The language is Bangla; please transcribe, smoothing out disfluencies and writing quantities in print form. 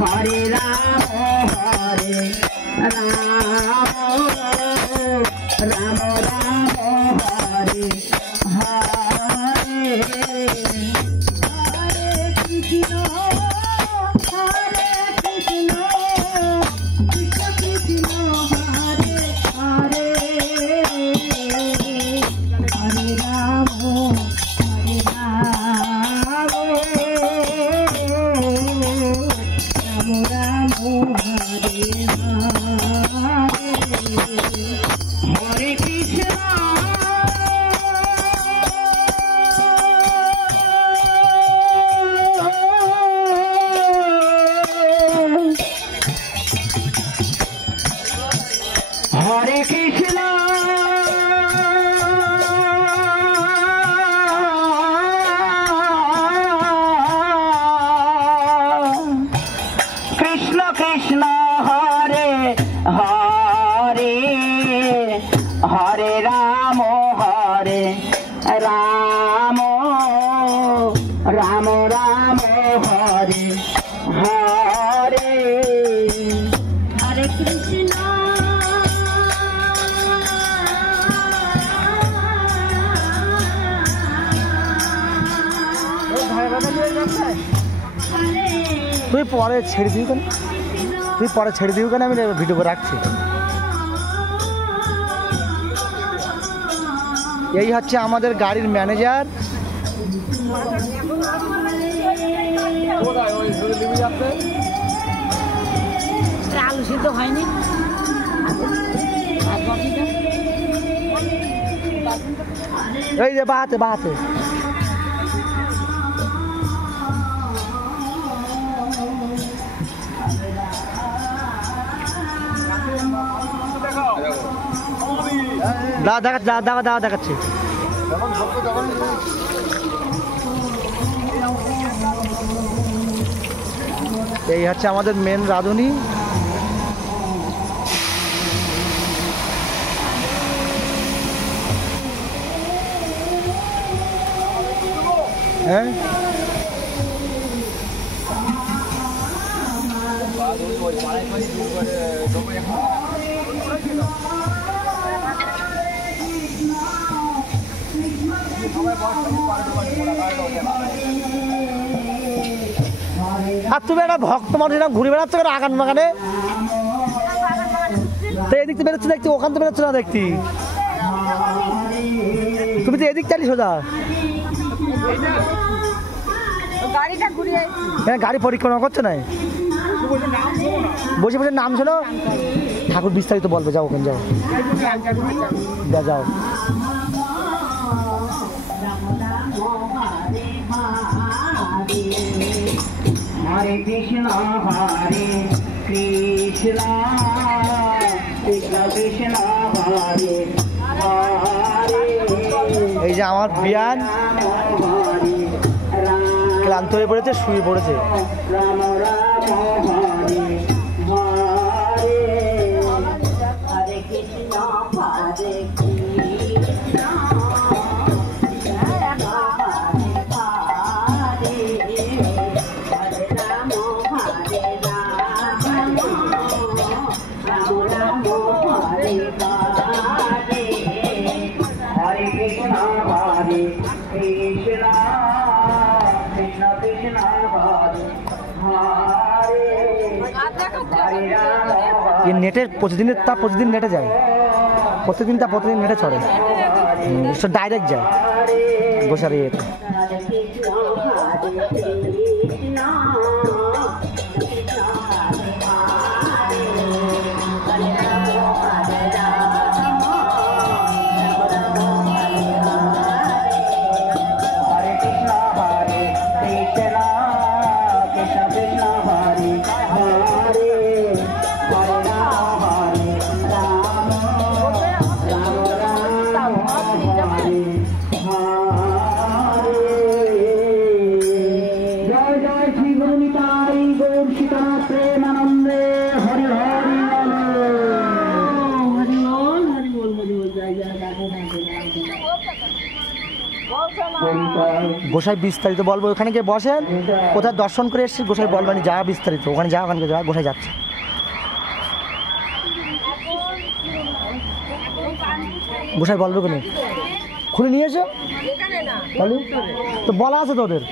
हरे राम राम राम हरे हरे हरे कृष्ण कृष्ण कृष्ण हरे हरे हरे राम राम राम राम हरे हरे हरे कृष्ण তুই পরে ছেড়ে দিও কেন আমি ভিডিও করে রাখছি। এই হচ্ছে আমাদের গাড়ির ম্যানেজার। আলু সিদ্ধ হয়নি, এই যে বাহাতে দেখাচ্ছি। এই হচ্ছে আমাদের মেন রাঁধুনি। হ্যাঁ আর তুমি একটা ভক্ত মানুষ ঘুরে বেড়াচ্ছ কেন আগান বাগানে? তো এদিক থেকে বেরোচ্ছ দেখছি, ওখান থেকে বেরোচ্ছ না দেখছি। তুমি তো এদিক চালিস সোজা। হ্যাঁ গাড়ি পরিক্রমা করছে না, বসে বসে নাম শোনো। ঠাকুর বিস্তারিত বলবে, যাও ওখানে যাও যাও। हरे कृष्ण कृष्ण कृष्ण हरे हरे। এই যে আমার বিয়ান ক্লান্ত হয়ে পড়েছে, শুয়ে পড়েছে। রাম রাম হরে হরে হরে কৃষ্ণ হরে নেটের প্রতিদিনের তা প্রতিদিন নেটে যায়, প্রতিদিন নেটে ছড়ে, ডাইরেক্ট যায় বসার ইয়েতে। গোসাই বিস্তারিত বলবো, ওখানে গিয়ে বসেন, কোথায় দর্শন করে এসেছি গোসাই বলবেন যা বিস্তারিত, ওখানে যা ওখানে যা গোসাই যাচ্ছে। গোসাই বলবে কেন খুলে নিয়ে এসো তাহলে তো বলা আছে তোদের।